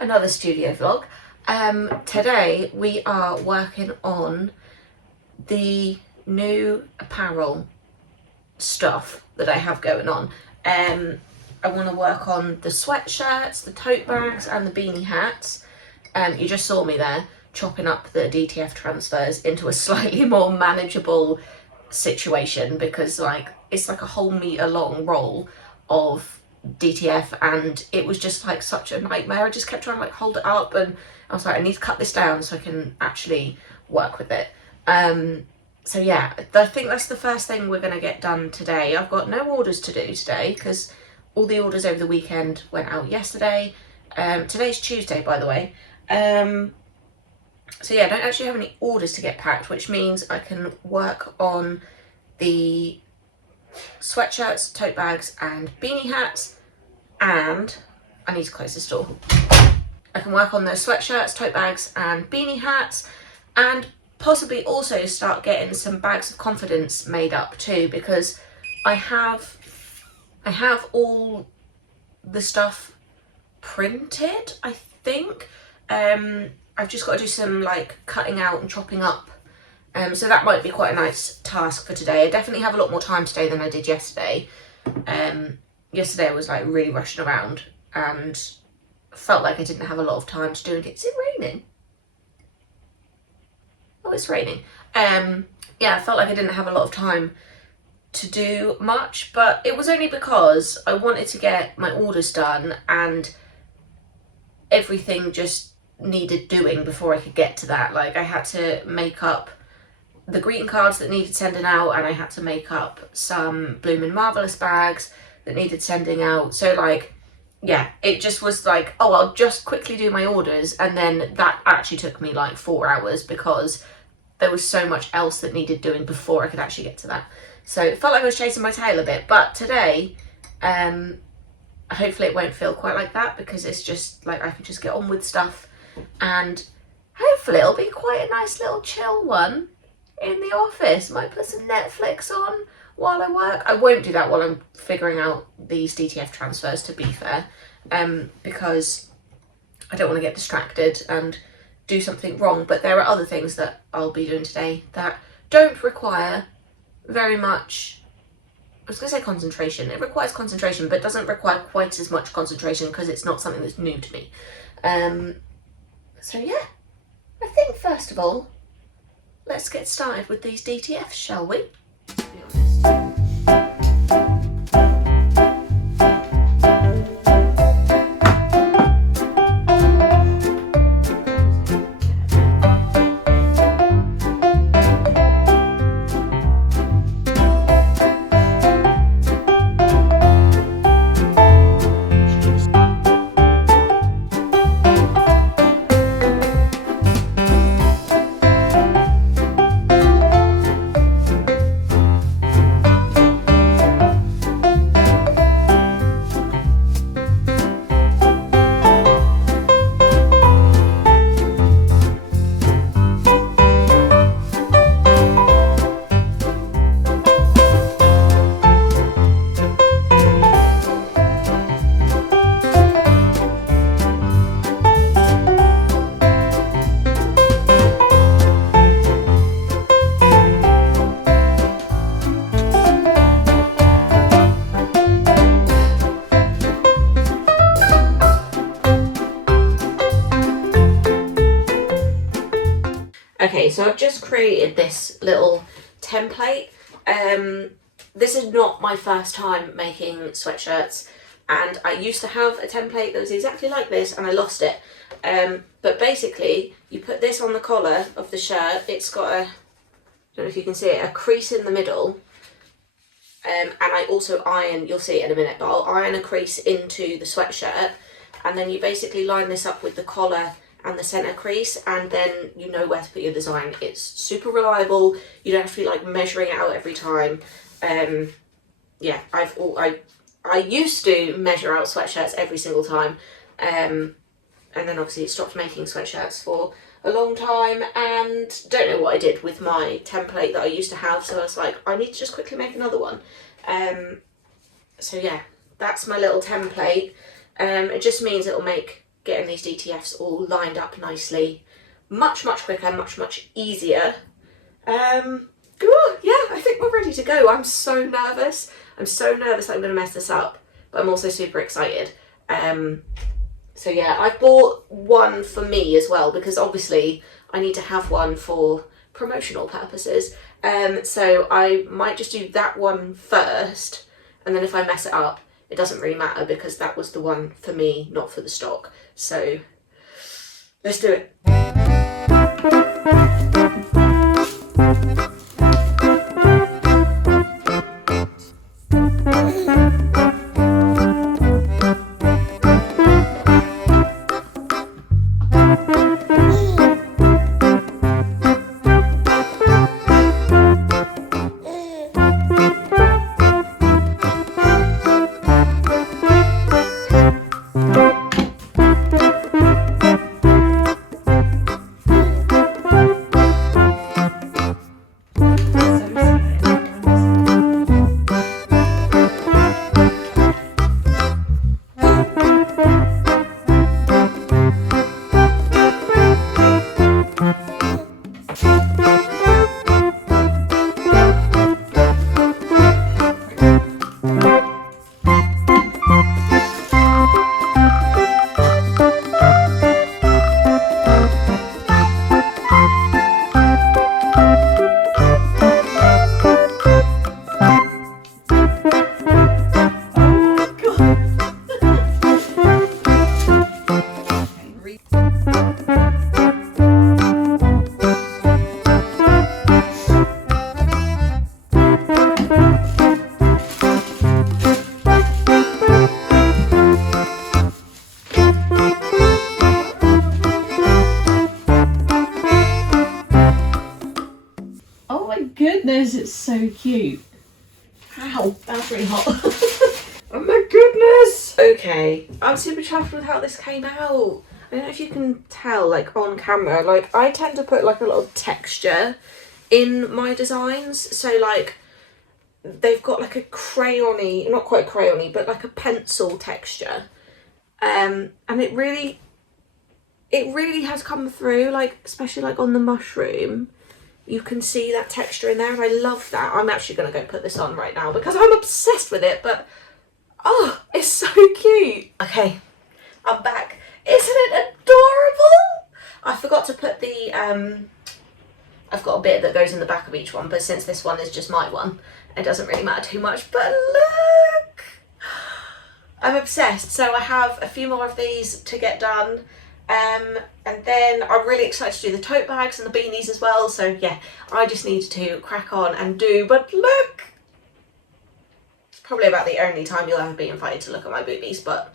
another studio vlog. Today we are working on the new apparel stuff that I have going on. I want to work on the sweatshirts, the tote bags and the beanie hats. You just saw me there chopping up the DTF transfers into a slightly more manageable situation because it's like a whole metre long roll of DTF and it was just like such a nightmare. I just kept trying to like hold it up and I was like, I need to cut this down so I can actually work with it. So yeah, I think that's the first thing we're going to get done today. I've got no orders to do today because all the orders over the weekend went out yesterday. Today's Tuesday, by the way. So yeah, I don't actually have any orders to get packed, which means I can work on the sweatshirts, tote bags and beanie hats, and I need to close this door. I can work on those sweatshirts, tote bags and beanie hats, and possibly also start getting some bags of confidence made up too, because I have all the stuff printed, I think. I've just got to do some like cutting out and chopping up. So that might be quite a nice task for today. I definitely have a lot more time today than I did yesterday. Yesterday I was like really rushing around and felt like I didn't have a lot of time to do it. Is it raining? Oh, it's raining. Yeah, I felt like I didn't have a lot of time to do much, but it was only because I wanted to get my orders done and everything just needed doing before I could get to that. Like I had to make up the greeting cards that needed sending out, and I had to make up some Bloomin' Marvellous bags that needed sending out. So like, yeah, it just was like, oh, I'll just quickly do my orders, and then that actually took me like 4 hours because there was so much else that needed doing before I could actually get to that. So it felt like I was chasing my tail a bit, but today, hopefully it won't feel quite like that because it's just like I can just get on with stuff, and hopefully it'll be quite a nice little chill one in the office. Might put some Netflix on while I work. I won't do that while I'm figuring out these DTF transfers, to be fair, because I don't want to get distracted and do something wrong. But there are other things that I'll be doing today that don't require very much, I was going to say concentration. It requires concentration, but doesn't require quite as much concentration because it's not something that's new to me. So yeah, I think first of all, let's get started with these DTFs, shall we? To be honest. Okay, so I've just created this little template. This is not my first time making sweatshirts, and I used to have a template that was exactly like this and I lost it. But basically, you put this on the collar of the shirt. It's got a, I don't know if you can see it, a crease in the middle. And I also iron, you'll see it in a minute, but I'll iron a crease into the sweatshirt, and then you basically line this up with the collar and the center crease, and then you know where to put your design. It's super reliable. You don't have to be like measuring it out every time. Yeah, I used to measure out sweatshirts every single time, and then obviously stopped making sweatshirts for a long time and don't know what I did with my template that I used to have, so I was like, I need to just quickly make another one. So yeah, that's my little template. It just means it'll make getting these DTFs all lined up nicely. Much quicker, much easier. Yeah, I think we're ready to go. I'm so nervous. I'm so nervous that I'm going to mess this up, but I'm also super excited. So yeah, I bought one for me as well, because obviously I need to have one for promotional purposes. So I might just do that one first, and then if I mess it up, it doesn't really matter because that was the one for me, not for the stock. So let's do it. Goodness, it's so cute. Ow, that's really hot. Oh my goodness! Okay, I'm super chuffed with how this came out. I don't know if you can tell, like, on camera, like, I tend to put, like, a lot of texture in my designs. So, like, they've got, like, a crayon-y, not quite crayon-y, but, like, a pencil texture. And it really has come through, like, especially, like, on the mushroom. You can see that texture in there, and I love that. I'm actually going to go put this on right now because I'm obsessed with it, but oh, it's so cute. Okay, I'm back. Isn't it adorable? I forgot to put the, I've got a bit that goes in the back of each one, but since this one is just my one, it doesn't really matter too much, but look! I'm obsessed. So I have a few more of these to get done. And then I'm really excited to do the tote bags and the beanies as well. So yeah, I just need to crack on and do, but look! It's probably about the only time you'll ever be invited to look at my boobies, but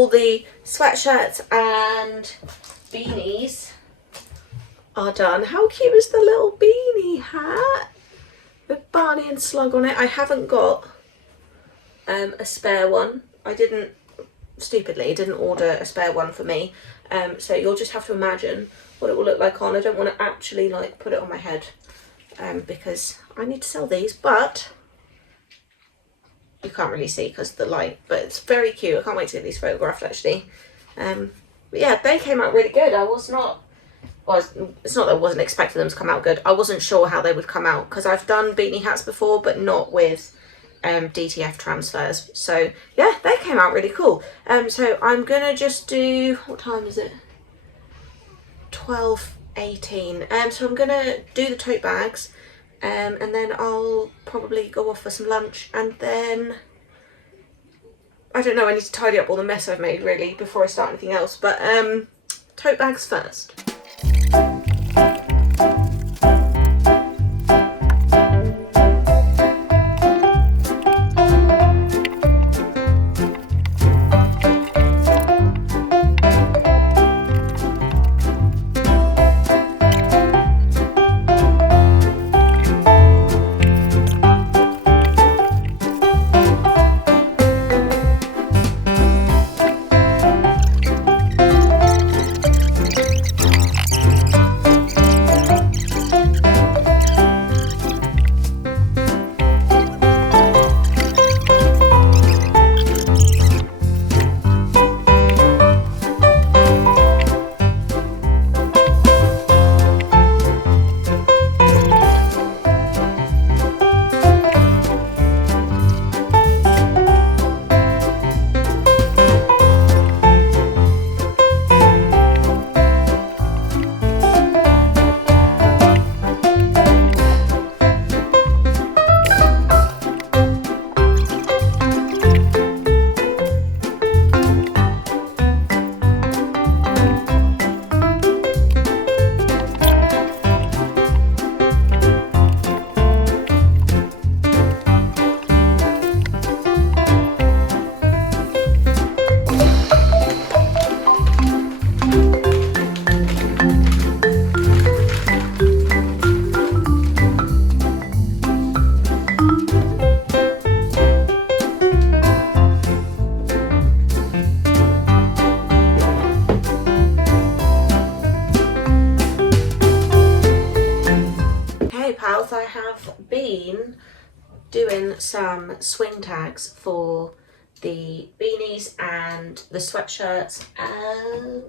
all the sweatshirts and beanies are done. How cute is the little beanie hat with Barney and Slug on it? I haven't got a spare one. I didn't order a spare one for me. So you'll just have to imagine what it will look like on. I don't want to actually like put it on my head because I need to sell these, but you can't really see because of the light, but it's very cute. I can't wait to get these photographed actually. But yeah, they came out really good. It's not that I wasn't expecting them to come out good. I wasn't sure how they would come out because I've done beanie hats before, but not with DTF transfers. So yeah, they came out really cool. So I'm gonna just do, what time is it? 12:18. So I'm gonna do the tote bags, and then I'll probably go off for some lunch, and then I don't know, I need to tidy up all the mess I've made really before I start anything else, but tote bags first. I have been doing some swing tags for the beanies and the sweatshirts and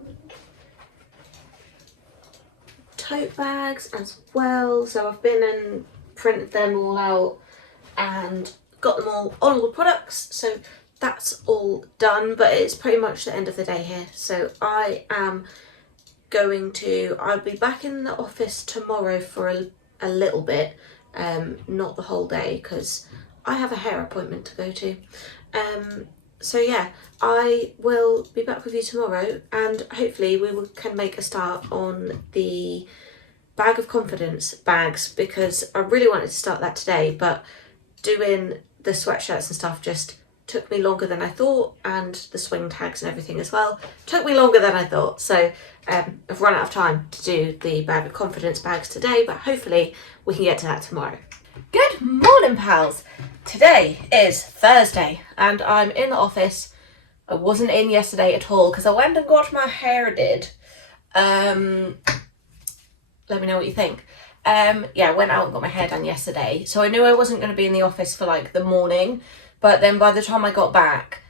tote bags as well. So I've been and printed them all out and got them all on all the products. So that's all done, but it's pretty much the end of the day here. So I'll be back in the office tomorrow for a little bit, not the whole day because I have a hair appointment to go to. So yeah, I will be back with you tomorrow and hopefully can make a start on the bag of confidence bags because I really wanted to start that today, but doing the sweatshirts and stuff just took me longer than I thought, and the swing tags and everything as well took me longer than I thought. So I've run out of time to do the bag of confidence bags today, but hopefully we can get to that tomorrow. Good morning, pals. Today is Thursday and I'm in the office. I wasn't in yesterday at all because I went and got my hair did. Let me know what you think. Yeah, I went out and got my hair done yesterday, so I knew I wasn't going to be in the office for like the morning, but then by the time I got back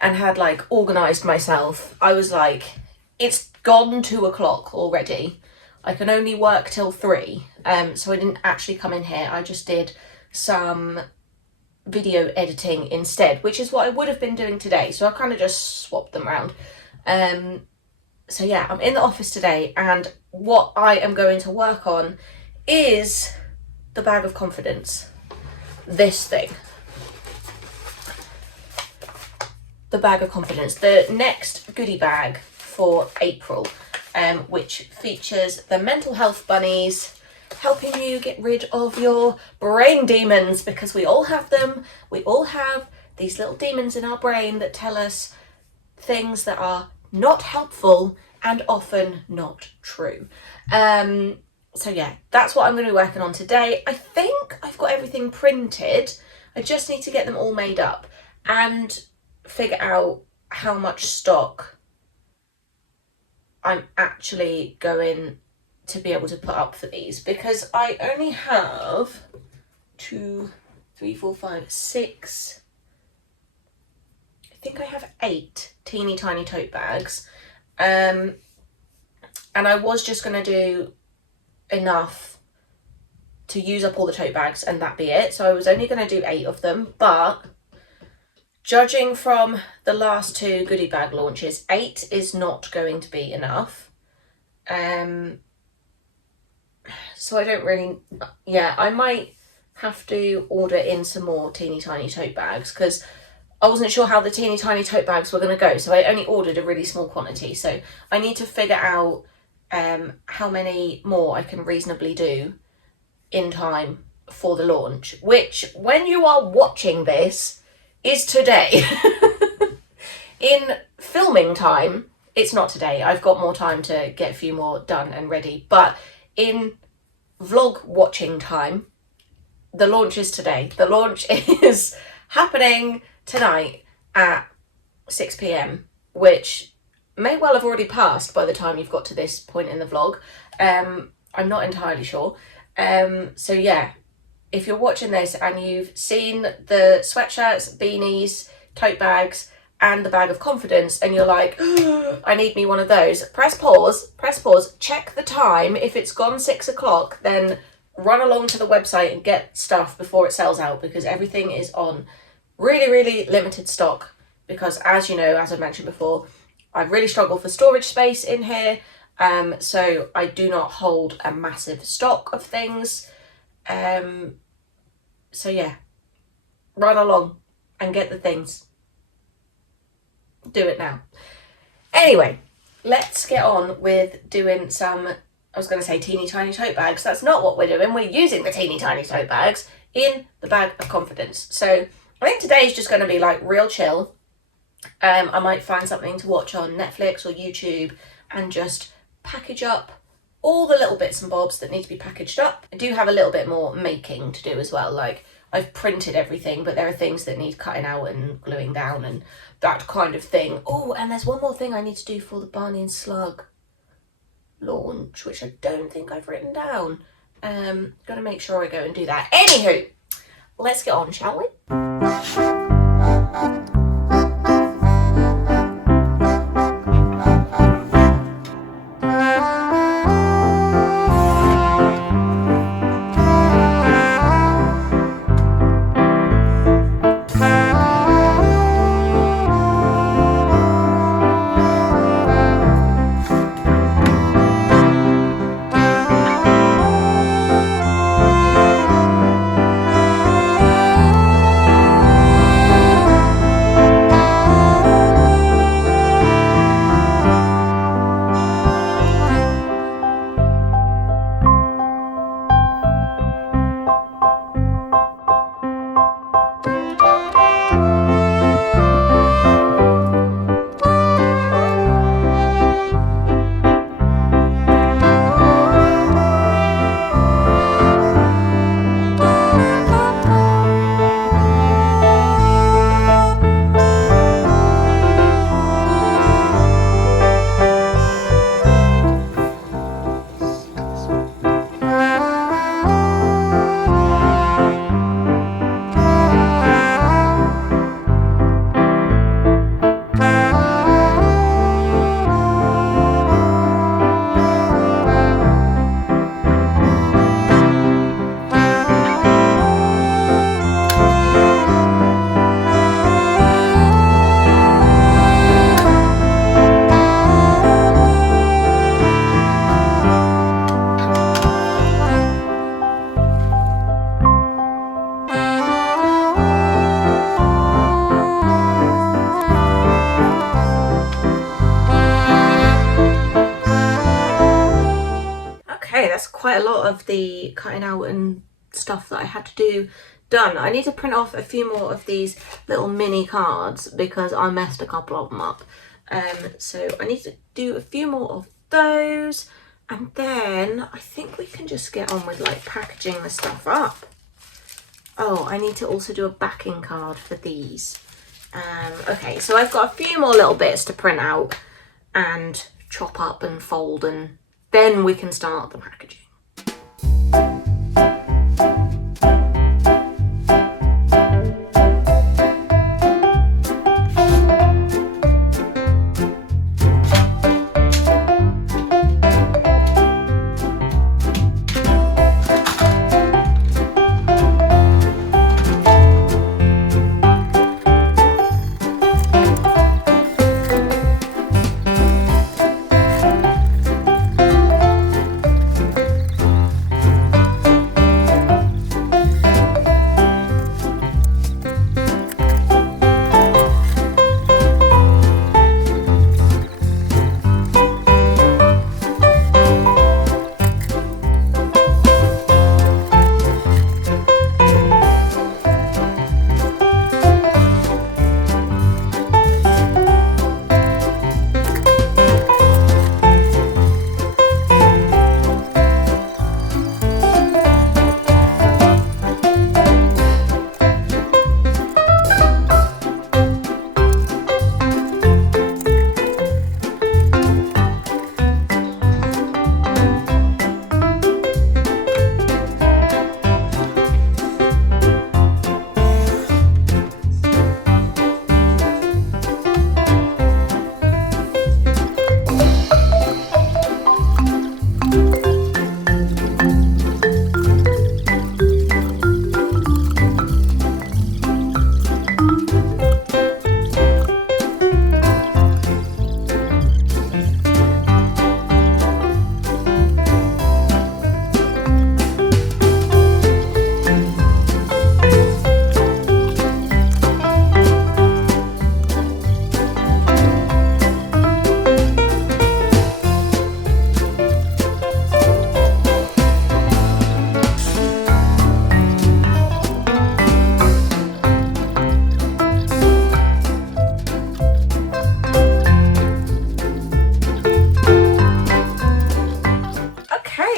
and had like organised myself, I was like, it's gone 2 o'clock already. I can only work till 3, so I didn't actually come in here. I just did some video editing instead, which is what I would have been doing today, so I kind of just swapped them around. So yeah, I'm in the office today and what I am going to work on is the bag of confidence. This thing. The bag of confidence. The next goodie bag for April, which features the mental health bunnies, helping you get rid of your brain demons, because we all have them. We all have these little demons in our brain that tell us things that are not helpful and often not true. So yeah, that's what I'm going to be working on today. I think I've got everything printed. I just need to get them all made up and figure out how much stock I'm actually going to be able to put up for these, because I only have 2, 3, 4, 5, 6. I think I have 8 teeny tiny tote bags. And I was just going to do enough to use up all the tote bags and that be it. So I was only going to do 8 of them, but judging from the last 2 goodie bag launches, 8 is not going to be enough. So I don't really, I might have to order in some more teeny tiny tote bags, because I wasn't sure how the teeny tiny tote bags were going to go. So I only ordered a really small quantity. So I need to figure out how many more I can reasonably do in time for the launch, which, when you are watching this, is today. In filming time, it's not today. I've got more time to get a few more done and ready, but in vlog watching time, the launch is today. The launch is happening tonight at 6 p.m, which may well have already passed by the time you've got to this point in the vlog. I'm not entirely sure. So yeah, if you're watching this and you've seen the sweatshirts, beanies, tote bags, and the bag of confidence, and you're like, oh, I need me one of those, press pause, check the time. If it's gone 6 o'clock, then run along to the website and get stuff before it sells out, because everything is on really, really limited stock. Because, as you know, as I mentioned before, I really struggle for storage space in here. So I do not hold a massive stock of things. So yeah, run along and get the things. Do it now. Anyway, let's get on with doing some, I was going to say teeny tiny tote bags. That's not what we're doing. We're using the teeny tiny tote bags in the bag of confidence. So I think today is just going to be like real chill. I might find something to watch on Netflix or YouTube and just package up all the little bits and bobs that need to be packaged up. I do have a little bit more making to do as well. Like, I've printed everything, but there are things that need cutting out and gluing down and that kind of thing. Oh, and there's one more thing I need to do for the Barney and Slug launch, which I don't think I've written down. Gotta make sure I go and do that. Anywho, let's get on, shall we? Quite a lot of the cutting out and stuff that I had to do done. I need to print off a few more of these little mini cards because I messed a couple of them up. So I need to do a few more of those, and then I think we can just get on with like packaging the stuff up. Oh, I need to also do a backing card for these. Okay, so I've got a few more little bits to print out and chop up and fold, and then we can start the packaging.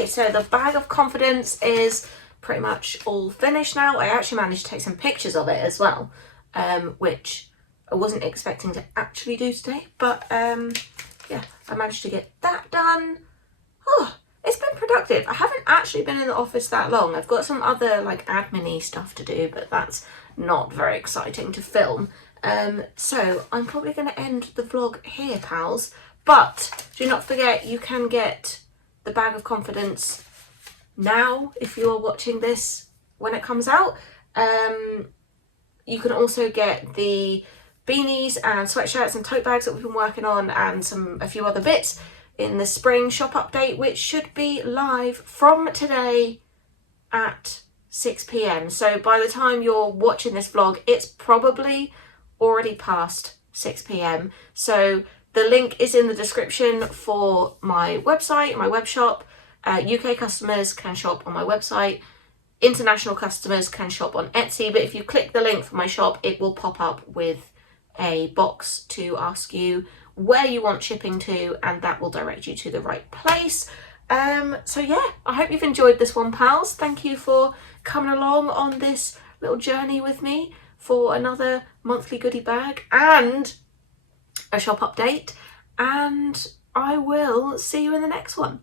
So the bag of confidence is pretty much all finished now. I actually managed to take some pictures of it as well, which I wasn't expecting to actually do today, but yeah, I managed to get that done. Oh, it's been productive. I haven't actually been in the office that long. I've got some other like admin-y stuff to do, but that's not very exciting to film. So I'm probably going to end the vlog here, pals. But do not forget, you can get the bag of confidence now if you are watching this when it comes out. You can also get the beanies and sweatshirts and tote bags that we've been working on, and a few other bits in the spring shop update, which should be live from today at 6 p.m. So by the time you're watching this vlog, it's probably already past 6 p.m. So the link is in the description for my website, my web shop. UK customers can shop on my website. International customers can shop on Etsy. But if you click the link for my shop, it will pop up with a box to ask you where you want shipping to, and that will direct you to the right place. So yeah, I hope you've enjoyed this one, pals. Thank you for coming along on this little journey with me for another monthly goodie bag and a shop update, and I will see you in the next one.